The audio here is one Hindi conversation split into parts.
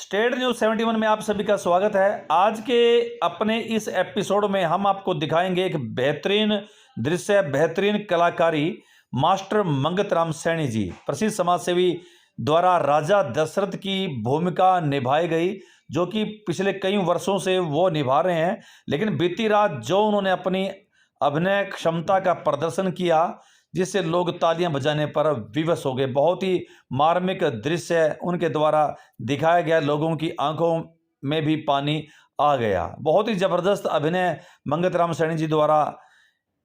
स्टेट न्यूज़ 71 में आप सभी का स्वागत है। आज के अपने इस एपिसोड में हम आपको दिखाएंगे एक बेहतरीन दृश्य, बेहतरीन कलाकारी मास्टर मंगत राम सैनी जी, प्रसिद्ध समाजसेवी द्वारा राजा दशरथ की भूमिका निभाई गई, जो कि पिछले कई वर्षों से वो निभा रहे हैं। लेकिन बीती रात जो उन्होंने अपनी अभिनय क्षमता का प्रदर्शन किया, जिससे लोग तालियां बजाने पर विवश हो गए। बहुत ही मार्मिक दृश्य उनके द्वारा दिखाया गया, लोगों की आंखों में भी पानी आ गया। बहुत ही ज़बरदस्त अभिनय मंगत राम सैनी जी द्वारा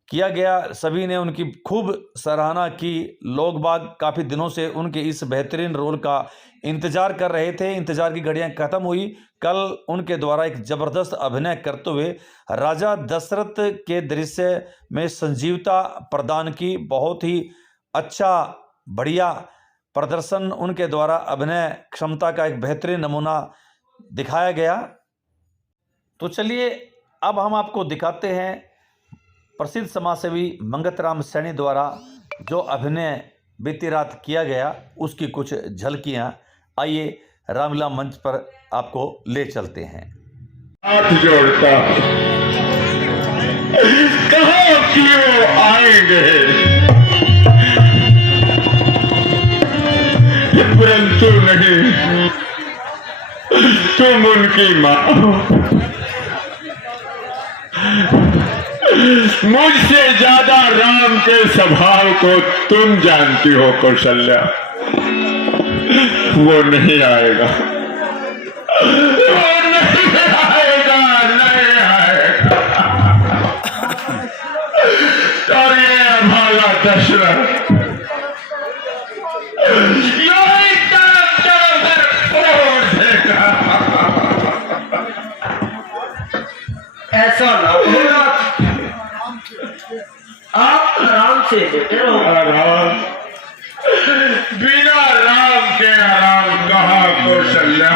किया गया। सभी ने उनकी खूब सराहना की। लोग बाग काफ़ी दिनों से उनके इस बेहतरीन रोल का इंतजार कर रहे थे। इंतजार की घड़ियां ख़त्म हुई। कल उनके द्वारा एक ज़बरदस्त अभिनय करते हुए राजा दशरथ के दृश्य में संजीवता प्रदान की। बहुत ही अच्छा बढ़िया प्रदर्शन उनके द्वारा अभिनय क्षमता का एक बेहतरीन नमूना दिखाया गया। तो चलिए अब हम आपको दिखाते हैं प्रसिद्ध समाजसेवी मंगत राम सैनी द्वारा जो अभिनय बीती रात किया गया, उसकी कुछ झलकियां। आइए रामलीला मंच पर आपको ले चलते हैं। हाथ जोड़ता कहो क्यों आएंगे, परंतु नहीं, तुम उनकी मां हो। मुझसे ज्यादा राम के स्वभाव को तुम जानती हो कौशल्या। वो नहीं आएगा, वो नहीं आएगा, नहीं आएगा। और ये हमारा दशरथ यही तरफ फोड़ देगा। ऐसा ना होगा, आप आराम से लेटे रहो। आराम? बिना राम के आराम कहाँ कौशल्या।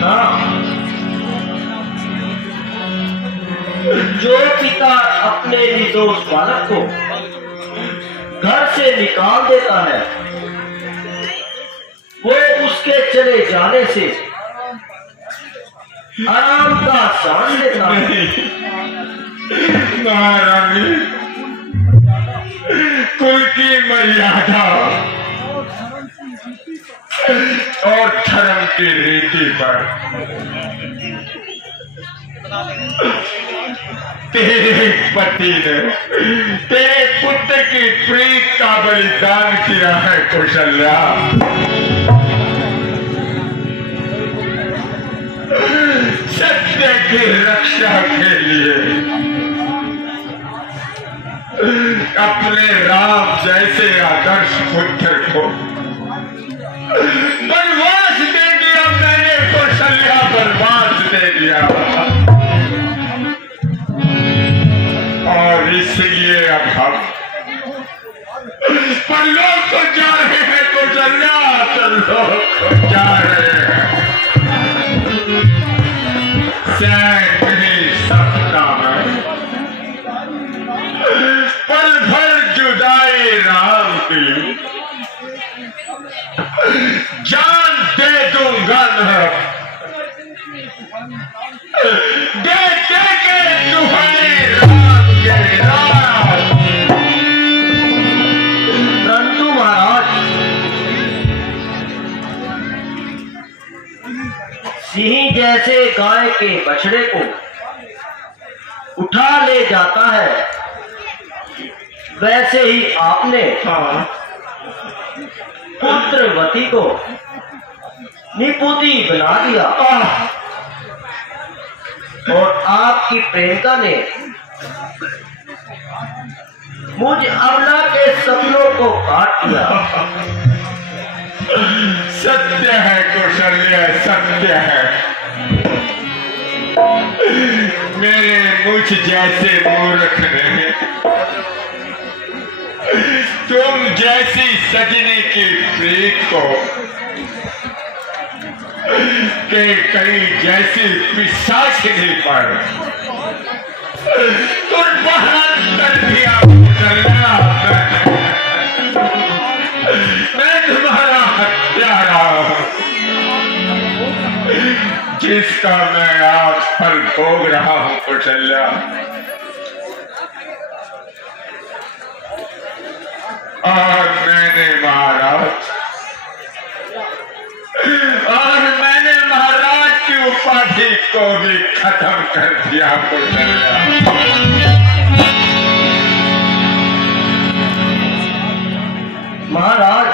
हाँ, जो पिता अपने निर्दोष बालक को घर से निकाल देता है, वो उसके चले जाने से आराम का शान लेता है। महारानी, कुल की मर्यादा और धर्म की रीति पर तेरे पति ने तेरे पुत्र की प्रीत का बलिदान किया है कौशल्या। सत्य की रक्षा के लिए अपने राम जैसे आदर्श पुत्र को वनवास दे दिया मैंने कौशल्या, वनवास दे दिया। और इसलिए अब हम परलोक को जा रहे हैं कौशल्या, परलोक को जा रहे हैं। सह नहीं सकता मैं पल भर जुदाई राम की, जान दे दूंगा न, दे दे के दुहाई राम के राम। परंतु महाराज, सिंह जैसे गाय के बछड़े को उठा ले जाता है, वैसे ही आपने पुत्रवती को निपुती बना दिया और आपकी प्रेमिका ने मुझ अबला के सपनों को काट दिया। सत्य है कौशल्या, सत्य है। मेरे मुझ जैसे मूर्ख ने तुम जैसी सजनी की प्रीत को कई जैसी पिशाचिनी पर कुर्बान कर दिया। मैं तुम्हारा हत्या इसका मैं आज फल भोग रहा हूं कौशल्या। और मैंने महाराज की उपाधि को भी खत्म कर दिया कौशल्या। महाराज,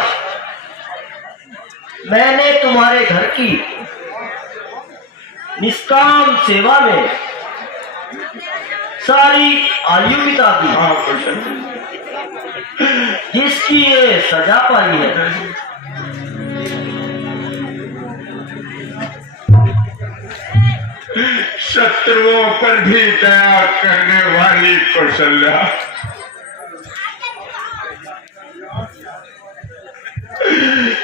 मैंने तुम्हारे घर की निष्काम सेवा में सारी आयु बिता दी, हाँ कौशल्या। जिसकी ये सजा पाई है। शत्रुओं पर भी दया करने वाली कौशल्या,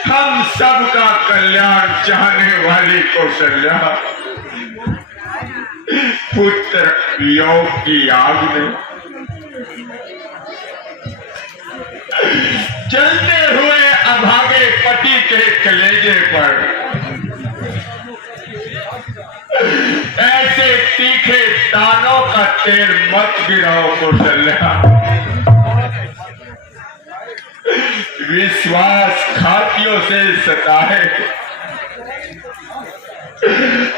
हम सबका कल्याण चाहने वाली कौशल्या, पुत्र योग की आग में जलते हुए अभागे पति के कलेजे पर ऐसे तीखे तानों का तेल मत गिराओ कौशल्या। विश्वास घातियों से सताए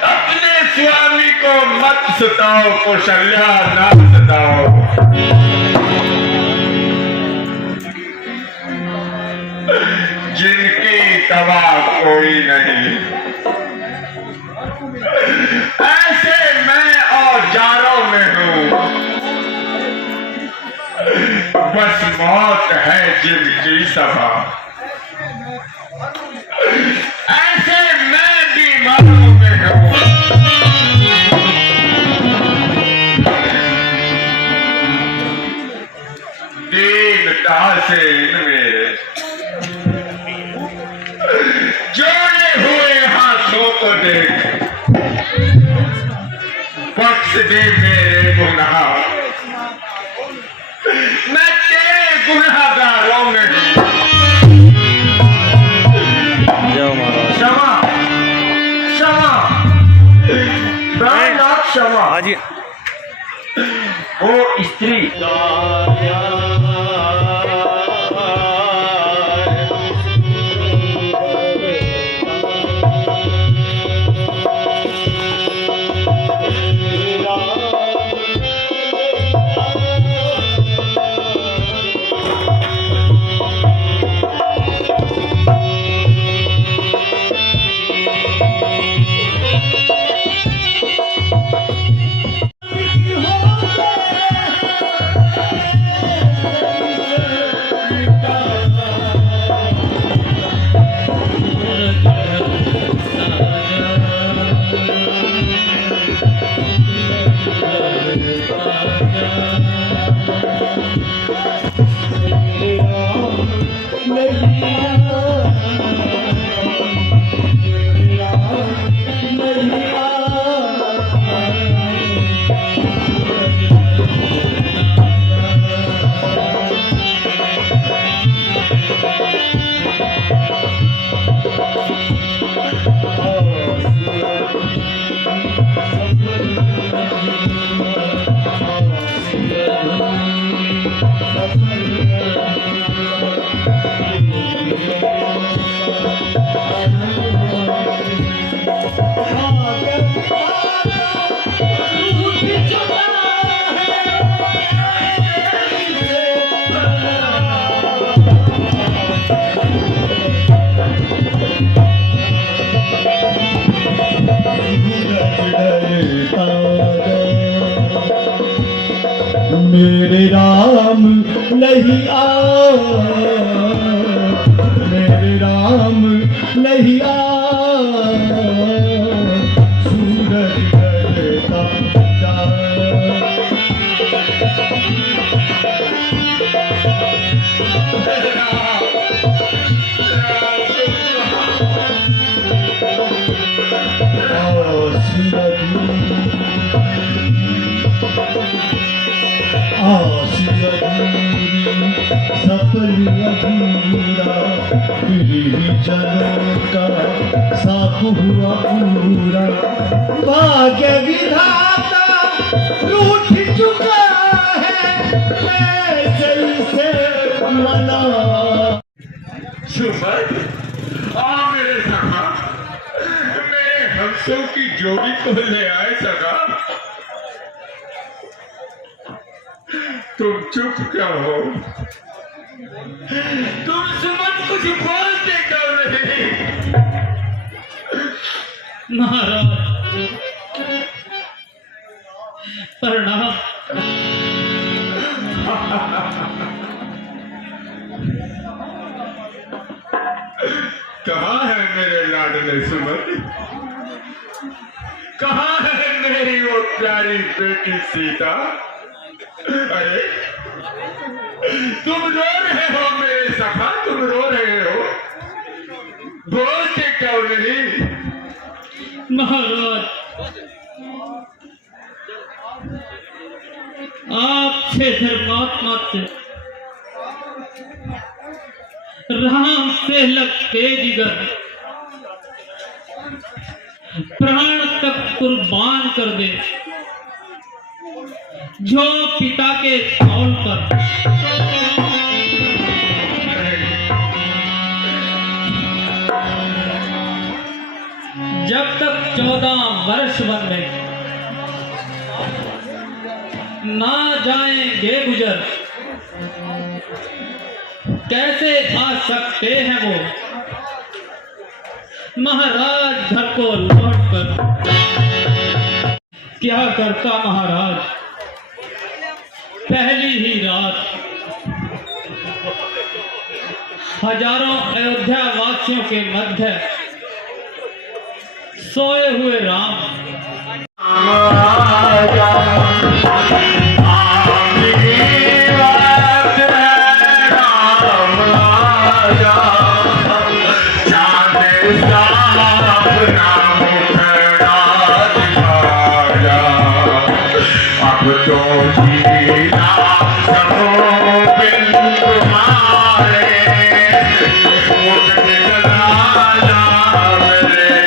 अपने स्वामी को मत सताओ कौशल्या, ना सताओ। जिनकी दवा कोई नहीं, ऐसे मैं औजारों में हूं। बस मौत है जिनकी सभा, ऐसे मैं बीमारों में हूं। दीनता से मेरे जोड़े हुए हाथों को देख, बख्श दे मेरे गुनाह, मैं तेरे गुनाहगारों में हूं। क्षमा क्षमा प्राणनाथ क्षमा। हाँ जी। वो स्त्री मेरे राम नहीं आ, मेरे राम नहीं आ, सूरज ढलता जाए। सफल अधूरा, फिर चलो का साथ हुआ पूरा, भाग्य विधाता रूठ चुका है, मैं जैसे मना। सुमन, आ मेरे सखा, मेरे हंसों की जोड़ी को ले आए सखा। तुम चुप क्या हो? तुम सुमन कुछ बोलते क्यों नहीं? महाराज प्रणाम। कहाँ है मेरे लाडले सुमन? कहाँ है मेरी वो प्यारी बेटी सीता? अरे तुम रो रहे हो मेरे सखा, तुम रो रहे हो, बोलते क्यों नहीं? महाराज आपसे धर्मात्मा से राम से लगते जिगर प्राण तक कुर्बान कर दे, जो पिता के कौल पर जब तक 14 वर्ष बंधे ना जाएंगे गुजर, कैसे आ सकते हैं वो महाराज घर को लौट कर? क्या करता महाराज, पहली ही रात हजारों अयोध्या वासियों के मध्य सोए हुए राम अब तो जीना सबो बिन तुम्हारे, मुझे जलाना मेरे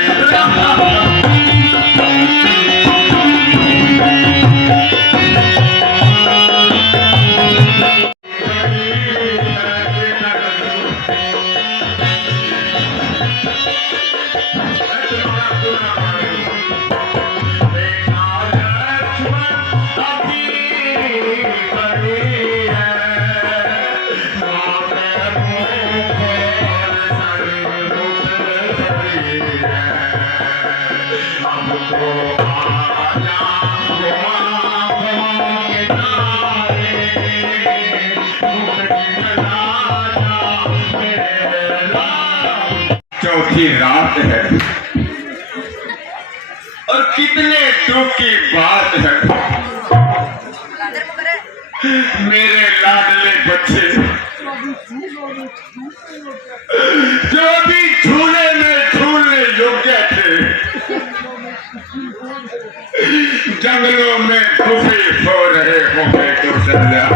चौथी रात है और कितने दुख की बात है। मेरे लाडले बच्चे जो भी झूले में झूलने योग्य थे, जंगलों में गुफे हो रहे होंगे कौशल्या,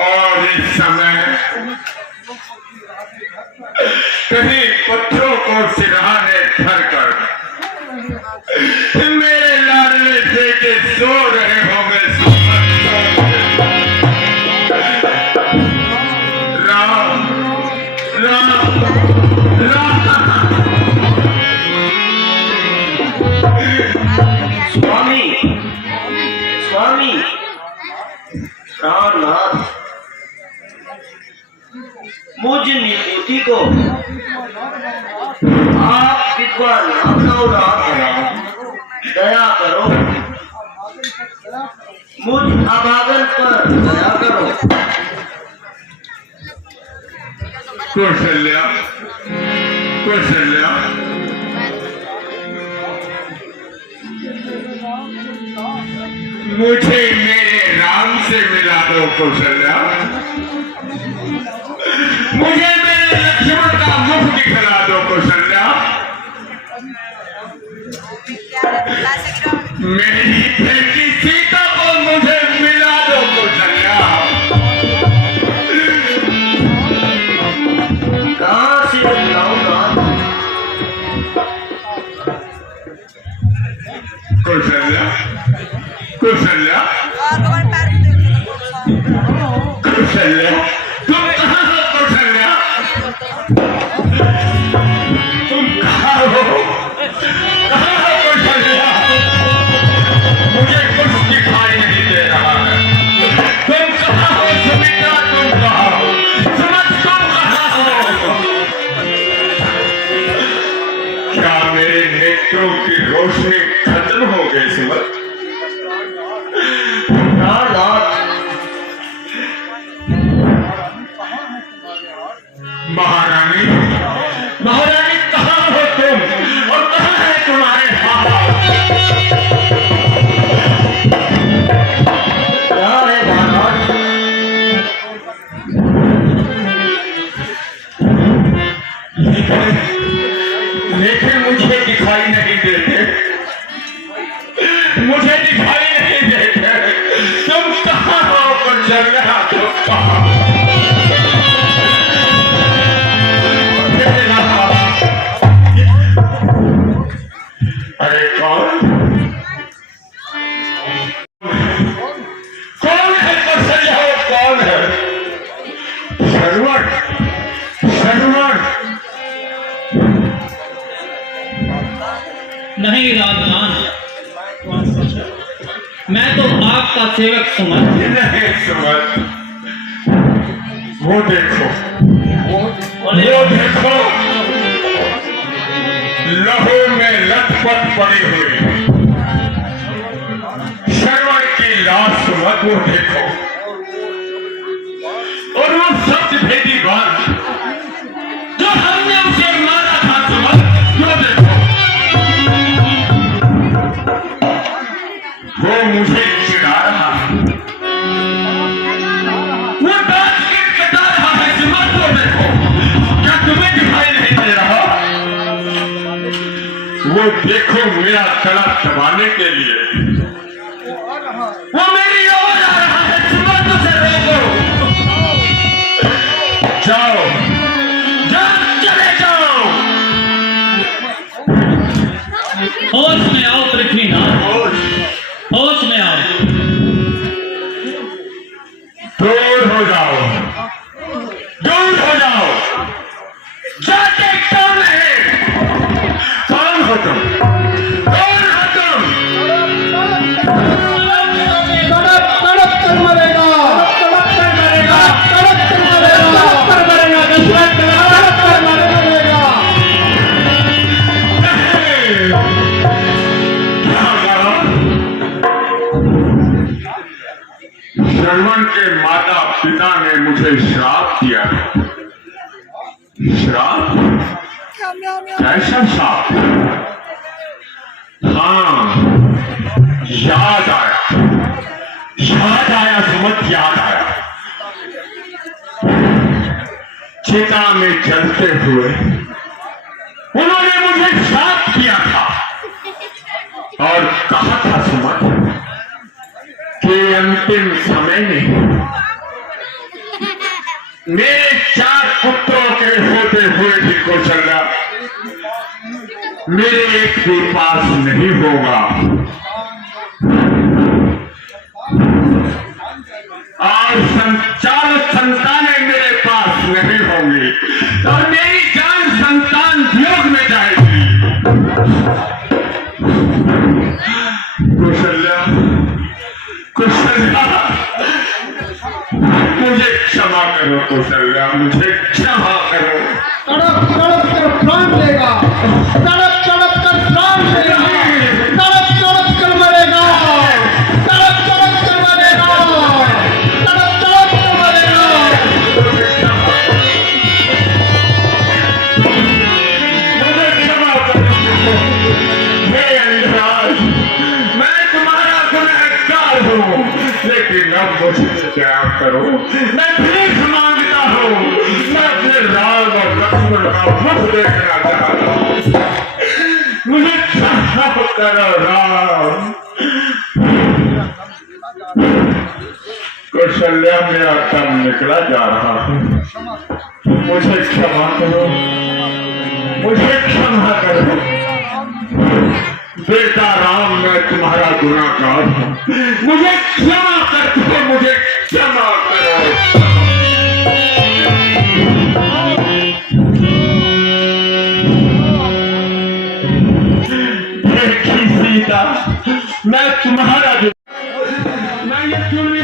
और इस समय कहीं पत्थरों को सिरहाने धरकर मेरे लाडले बेटे सो रहे होंगे। राम राम राम। स्वामी स्वामी रामनाथ, मुझ निपुति को आप कृपा दया करो, मुझ अभागन पर दया करो। कौशल्या कौशल्या, मुझे मेरे राम से मिला दो कौशल्या, मुझे मेरे लक्ष्मण का मुख दिखला दो कौशल्या, मेरी बेटी सीता को मुझे मिला दो कौशल्या। कहाँ से मिलाऊंगा? कौशल्या कौशल्या तुम कहाँ हो कौशल्या तुम कहाँ हो कौशल्या मुझे कुछ दिखाई नहीं दे रहा है तुम कहाँ हो सुमित्रा तुम कहाँ हो सुमन तुम कहाँ हो क्या मेरे नेत्रों की रोशनी खत्म हो गई सुमन महारानी महारानी कहाँ हो तुम और कहाँ है तुम्हारे हाथ क्या है महाराज? लेकिन मुझे दिखाई नहीं देते मुझे दिखाई नहीं देते तुम कहाँ हो कौशल्या तुम कहाँ अरे कौन है कौशल्या वो कौन है सरवण सरवण नहीं राजमान, मैं तो आपका सेवक सुमन। नहीं सुमन वो देखो लहू में लथपथ पड़ी हुई श्रवण की लाश सुमन वो देखो और वो सत्य भेदी बात जो हमने उसे मारा था सुमन वो देखो वो मुझे चिढ़ा रहा है वो दांत के कटा रहा है सुमन वो देखो क्या तुम्हें दिखाई नहीं दे रहा वो देखो मेरा गला दबाने के लिए वो मेरी ओर आ रहा है सुमन उसे रोको जाओ जाओ चले जाओ होश में आओ पृथ्वीनाथ, होश में आओ। दूर हो जाओ दूर हो जाओ जाते क्यों नहीं कौन हो तुम कौन हो तुम तड़प तड़प कर मरेगा, तड़प कर मरेगा, तड़प कर मरेगा, तड़प कर मरेगा, दशरथ तड़प कर मरेगा। श्रवण के माता पिता ने मुझे श्राप दिया श्राप कैसा श्राप हाँ याद आया सुमन याद आया चिता में जलते हुए उन्होंने मुझे श्राप किया था और कहा था सुमन कि अंतिम समय में मेरे 4 पुत्रों के होते हुए भी कौशल्या मेरे एक भी पास नहीं होगा और 4 संतानें मेरे पास नहीं होंगी और मेरी जान संतान योग में जाएगी कौशल्या कौशल्या मुझे क्षमा करो कौशल्या मुझे क्षमा करो तड़प तड़प कर प्राण लेगा, तड़प तड़प कर प्राण लेगा, तड़प तड़प कर मरेगा, तड़प तड़प कर मरेगा, तड़प तड़प कर मरेगा। मुझे क्षमा करो हे अंधराज मैं तुम्हारा गुनहगार हूँ लेकिन अब मुझे क्या करो मैं भीख मांगता हूँ मैं अपने राम और लक्ष्मण का मुख देखना चाहता हूँ मुझे क्षमा करो राम कौशल्या मेरा दम निकला जा रहा है मुझे क्षमा करो मुझे क्षमा करो बेटा राम, मैं तुम्हारा गुनाहगार हूं, मुझे क्षमा कर दो, मुझे क्षमा करो। देखी सीता, मैं तुम्हारा, मैं ये चुनरी